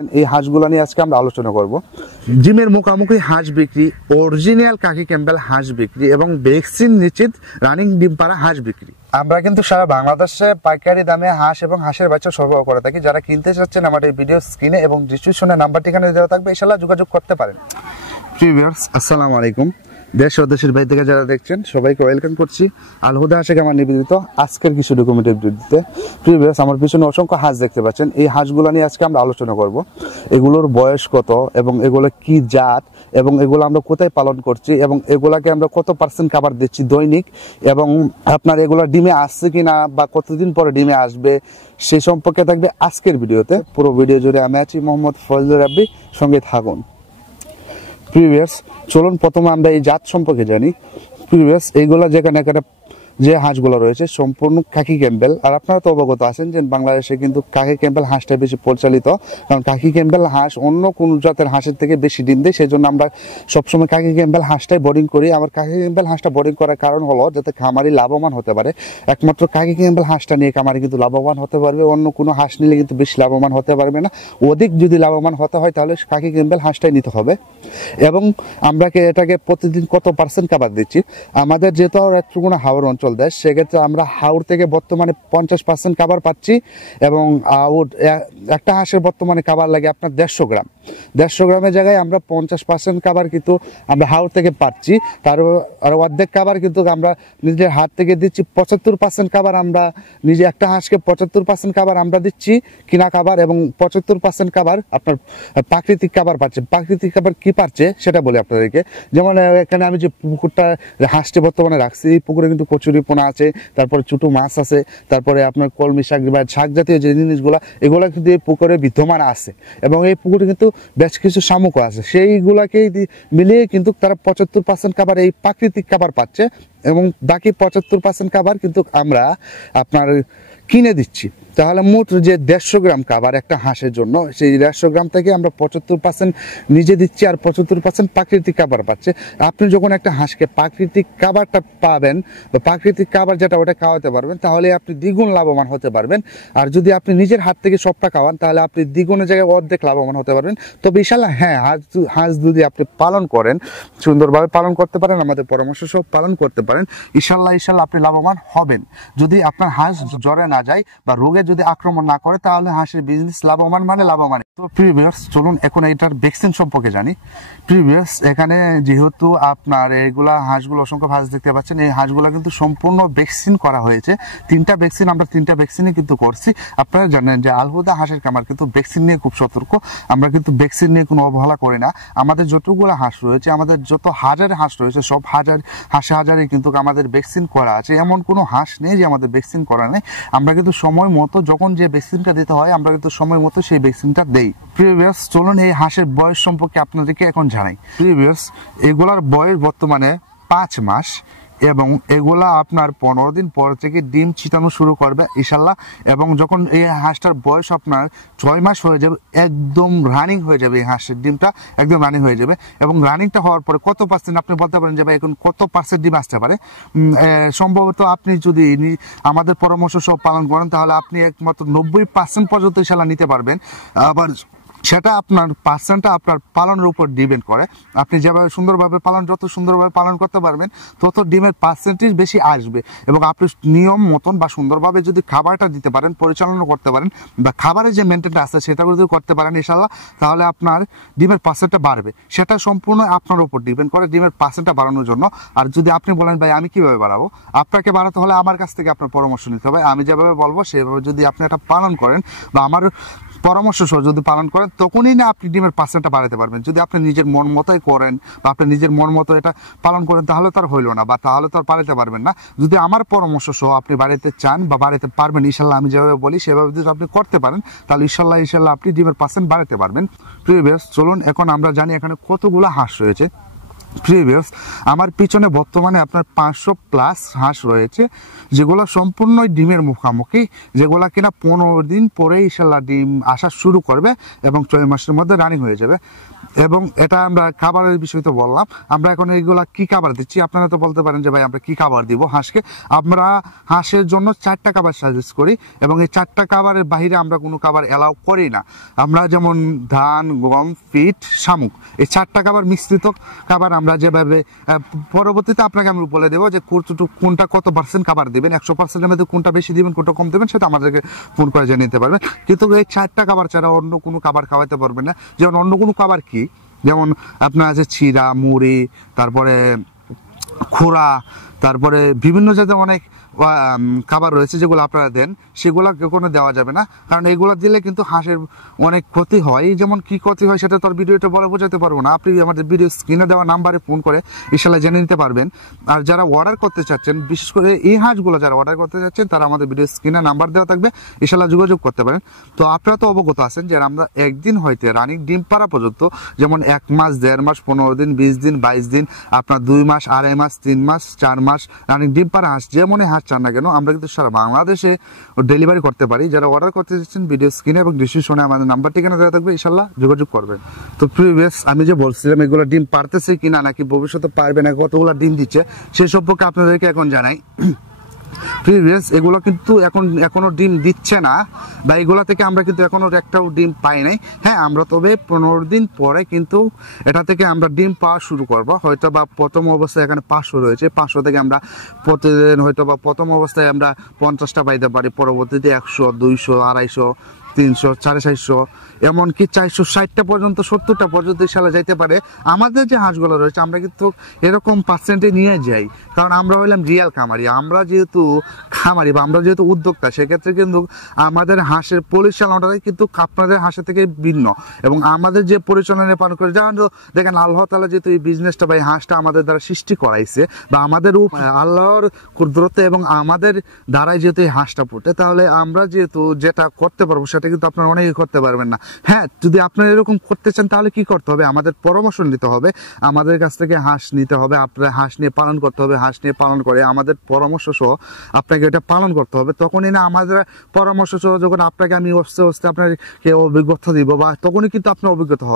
এই হাঁসগুলো নিয়ে আজকে আমরা আলোচনা করব। জিমের মুখোমুখি হাঁস বিক্রি, অরিজিনাল কাকি ক্যাম্বেল হাঁস বিক্রি এবং ভ্যাকসিন নিশ্চিত রানিং ডিম পাড়া হাঁস বিক্রি। আমরা কিন্তু সারা বাংলাদেশে পাইকারি দামে হাঁস এবং হাঁসের বাচ্চা সরবরাহ করে থাকি। যারা কিনতে চাচ্ছেন আমাদের ভিডিও স্ক্রিনে এবং ডিসক্রিপশনে নাম্বার ঠিকানা দেওয়া থাকবে, ইনশাআল্লাহ যোগাযোগ করতে পারেন। ভিউয়ার্স আসসালামু আলাইকুম। দেশ ও দেশের বাইরে থেকে যারা দেখছেন সবাইকে ওয়েলকাম করছি আল হুদা হাঁসে আমার নিবেদিত আজকের কিছু ডকুমেন্টের ভিডিওতে। ভিউয়ার্স আমার পিছনে অসংখ্য হাঁস দেখতে পাচ্ছেন, এই হাঁসগুলো নিয়ে আজকে আমরা আলোচনা করব। এগুলোর বয়স কত এবং এগুলো কি জাত এবং এগুলো আমরা কোথায় পালন করছি এবং এগুলাকে আমরা কত পার্সেন্ট খাবার দিচ্ছি দৈনিক এবং আপনার এগুলো ডিমে আসছে কিনা বা কতদিন পরে ডিমে আসবে সেই সম্পর্কে থাকবে আজকের ভিডিওতে। পুরো ভিডিও জুড়ে আমি আছি মোহাম্মদ ফজলুর রাব্বি, সঙ্গে থাকুন। প্রিভিয়াস চলুন প্রথমে আমরা এই জাত সম্পর্কে জানি। প্রিভিয়াস এইগুলা যেখানে যে হাঁসগুলো রয়েছে সম্পূর্ণ কাকি ক্যাম্বেল। আর আপনারা তো অবগত আছেন যে বাংলাদেশে কিন্তু কাকি ক্যাম্বেল হাঁসটা বেশি প্রচলিত, কারণ কাকি ক্যাম্বেল হাঁস অন্য কোন জাতের হাঁসের থেকে বেশি ডিম দেয়। সেই জন্য আমরা সবসময় কাকি ক্যাম্বেল হাঁসটাই বোর্ডিং করি। আমার কাকি ক্যাম্বেল হাঁসটা বোর্ডিং করার কারণ হলো যাতে খামারি লাভবান হতে পারে। একমাত্র কাকি ক্যাম্বেল হাঁসটা নিয়ে খামারি কিন্তু লাভবান হতে পারবে, অন্য কোনো হাঁস নিলে কিন্তু বেশি লাভবান হতে পারবে না। অধিক যদি লাভবান হতে হয় তাহলে কাকি ক্যাম্বেল হাঁসটাই নিতে হবে। এবং আমরা এটাকে প্রতিদিন কত পার্সেন্ট খাবার দিচ্ছি, আমাদের যেহেতু একটু কোনো হাওড় অঞ্চল দেশ, সেক্ষেত্রে আমরা হাওড় থেকে বর্তমানে 50% খাবার পাচ্ছি এবং একটা হাঁসের বর্তমানে খাবার লাগে আপনার 150 গ্রাম। 150 গ্রামের জায়গায় আমরা 50% খাবার কিন্তু আমরা হাওড় থেকে পাচ্ছি। তার আর অর্ধেক খাবার কিন্তু আমরা নিজের হাত থেকে দিচ্ছি। 75% খাবার আমরা নিজে, একটা হাঁসকে 75% খাবার আমরা দিচ্ছি কিনা খাবার এবং 75% খাবার আপনার প্রাকৃতিক খাবার পাচ্ছে। প্রাকৃতিক খাবার কি পাচ্ছে সেটা বলি আপনাদেরকে। যেমন এখানে আমি যে পুকুরটা হাঁসটি বর্তমানে রাখছি, এই পুকুরে কিন্তু কচুরি পোনা আছে, তারপরে ছোট মাছ আছে, তারপরে আপনার কলমি শাক বা শাক জাতীয় যে জিনিসগুলা এগুলা কিন্তু এই পুকুরে বিদ্যমান আছে এবং এই পুকুরে কিন্তু বেশ কিছু শামুকও আছে। সেইগুলাকে মিলিয়ে কিন্তু তারা 75% খাবার এই প্রাকৃতিক খাবার পাচ্ছে এবং বাকি 75% খাবার কিন্তু আমরা আপনার কিনে দিচ্ছি। তাহলে মোট যে 150 গ্রাম খাবার একটা হাঁসের জন্য, সেই 150 গ্রাম থেকে আমরা 75% নিজে দিচ্ছি আর 75% প্রাকৃতিক খাবার পাচ্ছে। আপনি যখন একটা হাঁসকে প্রাকৃতিক খাবারটা পাবেন বা প্রাকৃতিক খাবার যেটা ওটা খাওয়াতে পারবেন, তাহলে আপনি দ্বিগুণ লাভবান হতে পারবেন। আর যদি আপনি নিজের হাত থেকে সবটা খাওয়ান তাহলে আপনি দ্বিগুণের জায়গায় অর্ধেক লাভবান হতে পারবেন। তবে ইনশাআল্লাহ হ্যাঁ, হাঁস যদি আপনি পালন করেন, সুন্দরভাবে পালন করতে পারেন, আমাদের পরামর্শ সব পালন করতে পারেন, ইনশাআল্লাহ আপনি লাভবান হবেন। যদি আপনার হাঁস জ্বরে না যায় বা রোগে যদি আক্রমণ না করে তাহলে হাঁসের বিজনেস লাভবান মানে লাভবান। তো প্রিভিয়ার্স চলুন এখন এটার ভ্যাকসিন সম্পর্কে জানি। প্রিভিয়ার্স এখানে যেহেতু আপনার এগুলা হাঁসগুলো অসংখ্য হাঁস দেখতে পাচ্ছেন, এই হাঁসগুলো কিন্তু সম্পূর্ণ ভ্যাকসিন করা হয়েছে। 3টা ভ্যাকসিন, আমরা 3টা ভ্যাকসিনই কিন্তু করছি। আপনারা জানেন যে আল হুদা হাঁসের খামার কিন্তু ভ্যাকসিন নিয়ে খুব সতর্ক। আমরা কিন্তু ভ্যাকসিন নিয়ে কোনো অবহেলা করি না। আমাদের যতগুলো হাঁস রয়েছে, আমাদের যত হাজার হাঁস রয়েছে, সব হাজারে কিন্তু আমাদের ভ্যাকসিন করা আছে। এমন কোনো হাঁস নেই যে আমাদের ভ্যাকসিন করা নেই। আমরা কিন্তু সময় মতো যখন যে ভ্যাকসিনটা দিতে হয় আমরা কিন্তু সময় মতো সেই ভ্যাকসিনটা দেই। প্রিভিয়াস চলুন এই হাঁসের বয়স সম্পর্কে আপনাদেরকে এখন জানাই। প্রিভিয়াস এগুলার বয়স বর্তমানে 5 মাস এবং এগুলা আপনার 15 দিন পর থেকে ডিম ছিটানো শুরু করবে ইনশাআল্লাহ। এবং যখন এই হাঁসটার বয়স আপনার 6 মাস হয়ে যাবে, একদম রানিং হয়ে যাবে, এই হাঁসের ডিমটা একদম রানিং হয়ে যাবে। এবং রানিংটা হওয়ার পরে কত পার্সেন্ট আপনি বলতে পারেন যে ভাই এখন কত পার্সেন্ট ডিম আসতে পারে, সম্ভবত আপনি যদি আমাদের পরামর্শ সব পালন করেন তাহলে আপনি একমাত্র 90% পর্যন্ত ইনশাআল্লাহ নিতে পারবেন। আবার সেটা আপনার পার্সেন্টটা আপনার পালনের উপর ডিপেন্ড করে। আপনি যেভাবে সুন্দরভাবে যত সুন্দরভাবে পালন করতে পারবেন তত ডিমের পার্সেন্টেজ বেশি আসবে। এবং আপনি নিয়ম মতন বা সুন্দরভাবে যদি খাবারটা দিতে পারেন, পরিচালনা করতে পারেন বা খাবারের যে মেনটেনটা আছে সেটা যদি করতে পারেন ইনশাআল্লাহ, তাহলে আপনার ডিমের পার্সেন্টটা বাড়বে। সেটা সম্পূর্ণ আপনার উপর ডিপেন্ড করে ডিমের পার্সেন্টটা বাড়ানোর জন্য। আর যদি আপনি বলেন ভাই আমি কিভাবে বাড়াবো, আপনাকে বাড়াতে হলে আমার কাছ থেকে আপনার পরামর্শ নিতে হবে। আমি যেভাবে বলবো সেভাবে যদি আপনি এটা পালন করেন বা আমার পরামর্শ সহ যদি পালন করেন, তখনই না আপনি ডিমের পার্সেন্টটা বাড়াতে পারবেন। যদি আপনি নিজের মন মতোই করেন বা আপনি নিজের মন মতো এটা পালন করেন তাহলে তো আর হইল না বা তাহলে তো আর বাড়াতে পারবেন না। যদি আমার পরামর্শ সহ আপনি বাড়াতে চান বা বাড়াতে পারবেন ইনশাআল্লাহ, আমি যেভাবে বলি সেভাবে যদি আপনি করতে পারেন তাহলে ইনশাআল্লাহ আপনি ডিমের পার্সেন্ট বাড়াতে পারবেন। প্রিভিয়াস চলুন এখন আমরা জানি এখানে কতগুলো হাঁস রয়েছে। প্রিভিয়াস আমার পিছনে বর্তমানে আপনার 500+ হাঁস রয়েছে, যেগুলো সম্পূর্ণ ডিমের মুখামুখি, যেগুলো কিনা 15 দিন পরে ইনশাল্লাহ ডিম আসা শুরু করবে এবং 6 মাসের মধ্যে রানিং হয়ে যাবে। এবং এটা আমরা খাবারের বিষয় তো বললাম, আমরা এখন এইগুলা কি খাবার দিচ্ছি। আপনারা তো বলতে পারেন যে ভাই আমরা কি খাবার দিব হাঁসকে। আমরা হাঁসের জন্য 4টা খাবার সাজেস্ট করি এবং এই 4টা খাবারের বাইরে আমরা কোনো খাবার অ্যালাউ করি না। আমরা যেমন ধান, গম, ফিট, শামুক, এই 4টা খাবার মিশ্রিত খাবার আমরা যেভাবে পরবর্তীতে আপনাকে আমি বলে দেবো যে কোনটা কত পার্সেন্ট খাবার দিবেন, 100%-এর মধ্যে কোনটা বেশি দিবেন কোনটা কম দেবেন সেটা আমাদেরকে ফোন করে জানিয়ে নিতে পারবেন। কিন্তু এই 4টা খাবার ছাড়া অন্য কোনো খাবার খাওয়াতে পারবেন না। যেমন অন্য কোনো খাবার কি, যেমন আপনার আছে চিড়া, মুড়ি, তারপরে খোরা, তারপরে বিভিন্ন জাতের অনেক খাবার রয়েছে যেগুলো আপনারা দেন, সেগুলো কোনো দেওয়া যাবে না, কারণ এগুলো দিলে কিন্তু হাঁসের অনেক ক্ষতি হয়। যেমন কি ক্ষতি হয় সেটা তো আর ভিডিওটা বলে বোঝাতে পারবো না, আপনি আমাদের ভিডিও স্ক্রিনে দেওয়া নাম্বারে ফোন করে ইনশাল্লাহ জেনে নিতে পারবেন। আর যারা অর্ডার করতে চাচ্ছেন, বিশেষ করে এই হাঁসগুলো যারা অর্ডার করতে চাচ্ছেন, তারা আমাদের ভিডিও স্ক্রিনে নাম্বার দেওয়া থাকবে, ইনশাল্লাহ যোগাযোগ করতে পারেন। তো আপনারা তো অবগত আছেন যে আমরা একদিন হইতে রানিং ডিম পাড়া পর্যন্ত, যেমন 1 মাস, 1.5 মাস, 15 দিন, 20 দিন, 22 দিন, আপনার 2 মাস, 2.5 মাস, 3 মাস, 4 মাস রানিং ডিম পাড়া হাঁস যেমন হাঁস চান না কেন, আমরা কিন্তু সারা বাংলাদেশে ডেলিভারি করতে পারি। যারা অর্ডার করতে চাচ্ছেন ভিডিও স্ক্রিনে এবং ডিসক্রিপশনে আমাদের নাম্বার ঠিকানা দেওয়া থাকবে, ইনশাল্লাহ যোগাযোগ করবেন। তো প্রিভিয়াস আমি যে বলছিলাম এগুলো ডিম পারতেছে কিনা, নাকি ভবিষ্যতে পারবে না, কতগুলো ডিম দিচ্ছে সে সম্পর্কে আপনাদেরকে এখন জানাই। প্রিভিয়াস এগুলো কিন্তু এখনো ডিম দিচ্ছে না, বা এগুলা থেকে আমরা কিন্তু এখনো একটাও ডিম পাই নাই। হ্যাঁ, আমরা তবে 15 দিন পরে কিন্তু এটা থেকে আমরা ডিম পাওয়া শুরু করব। হয়তো বা প্রথম অবস্থায় এখানে 500 রয়েছে, 500 থেকে আমরা প্রতিদিন হয়তো বা প্রথম অবস্থায় আমরা 50টা পাইতে পারি, পরবর্তীতে 100, 200, 250, 300, 450, এমনকি 460টা পর্যন্ত, 70টা পর্যন্ত ইনশাল্লাহ যাইতে পারে। আমাদের যে হাঁসগুলো রয়েছে আমরা কিন্তু এরকম পার্সেন্টে নিয়ে যাই, কারণ আমরা হইলাম রিয়াল খামারি। আমরা যেহেতু খামারি বা আমরা যেহেতু উদ্যোক্তা, সেক্ষেত্রে কিন্তু আমাদের হাঁসের পরিচালনাটা কিন্তু আপনাদের হাঁসের থেকে ভিন্ন, এবং আমাদের যে পরিচালনা পালন করে, যেমন দেখেন আল্লাহ তাআলা যেহেতু এই বিজনেসটা বা এই হাঁসটা আমাদের দ্বারা সৃষ্টি করাইছে, বা আমাদের আল্লাহর কুদরতে এবং আমাদের দ্বারাই যেহেতু এই হাঁসটা ফুটে, তাহলে আমরা যেহেতু যেটা করতে পারবো সেটা কিন্তু আপনারা অনেকেই করতে পারবেন না। হ্যাঁ, যদি আপনারা এরকম করতে চান তাহলে কি করতে হবে, আমাদের পরামর্শ নিতে হবে, আমাদের কাছ থেকে হাঁস নিতে হবে, আপনার হাঁস নিয়ে পালন করতে হবে, হাঁস নিয়ে পালন করে আমাদের পরামর্শ সহ আপনাকে এটা পালন করতে হবে। তখনই না আমাদের পরামর্শ সহ যখন আপনাকে আমি আস্তে আস্তে আপনাকে অভিজ্ঞতা দিব, বা তখনই কিন্তু আপনার অভিজ্ঞতা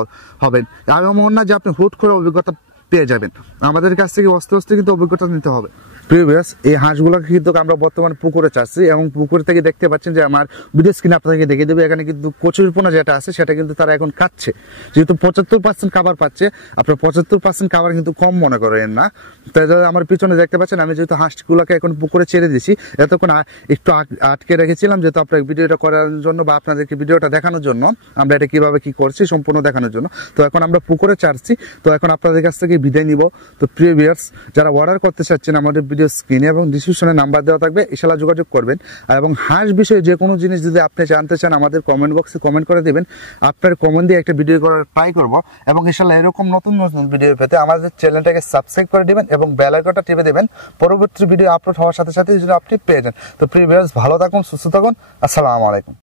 হবেন। এমন না যে আপনি হুট করে অভিজ্ঞতা পেয়ে যাবেন, আমাদের কাছ থেকে আস্তে আস্তে কিন্তু অভিজ্ঞতা নিতে হবে। প্রিভিয়াস এই হাঁসগুলোকে কিন্তু আমরা বর্তমানে পুকুরে চাচ্ছি, এবং পুকুর থেকে দেখতে পাচ্ছেন যে আমার ভিডিও স্ক্রিনে আপনাদেরকে দেখে দেবে, এখানে কিন্তু কচুরিপনা যেটা আছে সেটা কিন্তু তারা এখন খাচ্ছে। যেহেতু 75% খাবার পাচ্ছে, আপনার 75% খাবার কিন্তু কম মনে করেন না। তাই আমার পিছনে দেখতে পাচ্ছেন আমি যেহেতু হাঁসগুলোকে এখন পুকুরে ছেড়ে দিচ্ছি, এতক্ষণ একটু আটকে রেখেছিলাম যেহেতু আপনার ভিডিওটা করার জন্য বা আপনাদেরকে ভিডিওটা দেখানোর জন্য, আমরা এটা কিভাবে কি করছি সম্পূর্ণ দেখানোর জন্য। তো এখন আমরা পুকুরে ছাড়ছি, তো এখন আপনাদের কাছ থেকে বিদায় নিব। তো প্রিভিয়াস যারা অর্ডার করতে চাচ্ছেন, আমাদের ভিডিও স্ক্রিনে এবং ডিসক্রিপশনে নাম্বার দেওয়া থাকবে, ইনশাআল্লাহ যোগাযোগ করবেন। এবং হাঁস বিষয়ে যে কোনো জিনিস যদি আপনি জানতে চান, আমাদের কমেন্ট বক্সে কমেন্ট করে দেবেন, আপনার কমেন্ট দিয়ে একটা ভিডিও করার ট্রাই করব। এবং ইনশাআল্লাহ এরকম নতুন নতুন ভিডিও পেতে আমাদের চ্যানেলটাকে সাবস্ক্রাইব করে দিবেন এবং বেল আইকনটা টিপে দেবেন, পরবর্তী ভিডিও আপলোড হওয়ার সাথে সাথে যদি আপনি পেয়ে যান। তো প্রিভিয়াস ভালো থাকুন, সুস্থ থাকুন, আসসালামু আলাইকুম।